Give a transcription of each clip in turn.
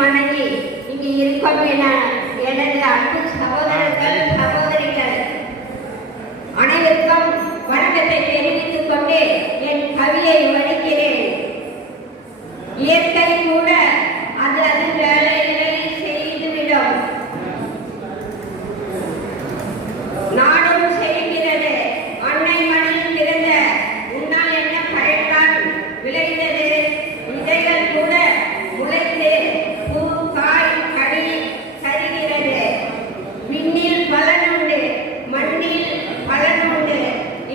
வணங்கி இங்கு இருக்கும் எனது அன்பு சகோதரர்கள் சகோதரிகள் அனைவருக்கும் வணக்கத்தை தெரிவித்துக் கொண்டு என் கவியை வடிக்கிறேன். இயற்கை கூட அது அதன் வேலைகளை செய்துவிடும், நாடும் செய்கிறது. அன்னை மடியில் பிறந்த உன்னால் என்ன பயன்தான் விளைந்தது? விதைகள் கூட முளைத்து பூ காய் கனி தருகிறது. விண்ணில் பலனுண்டு, மண்ணில் பலனுண்டு.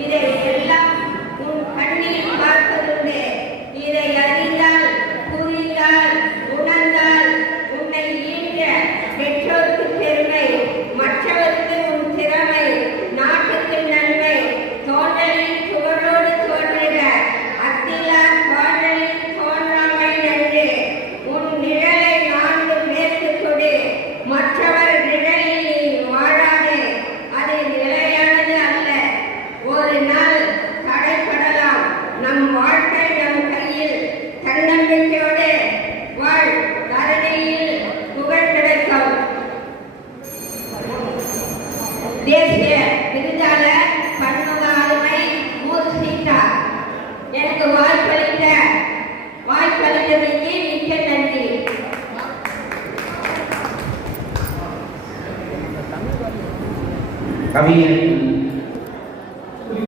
இதை எல்லாம் உன் கண்ணில் பார்ப்பதுண்டு. இதை அறிந்தால் புரிந்தால் உணர்ந்தால் உன்னை ஈன்ற பெற்றோருக்கு பெருமை, மற்றவருக்கு உன் திறமை, நாட்டுக்கு நன்மை. தோன்றலில் சுவரோடு தோன்றுக, அத்திலா தோன்றலில் தோன்றாமை நன்று. உன் நிழலை நான்கு மேற்கு கொடு, மற்றவர் நிழலில் நீ வாழாதே. அது நிலையானது அல்ல, ஒரு நாள் தடைப்படலாம். நம் வாழ்க்கை நம் கையில். தன்னம்பிக்கையோடு வாழ், தரணியில் புகழ் கிடைக்கும். தேசிய விருதாளர் பன்முக ஆளுமை மூர் சீதா எனக்கு வாய்ப்பளித்தமைக்கு மிக்க நன்றி. கவிஞர்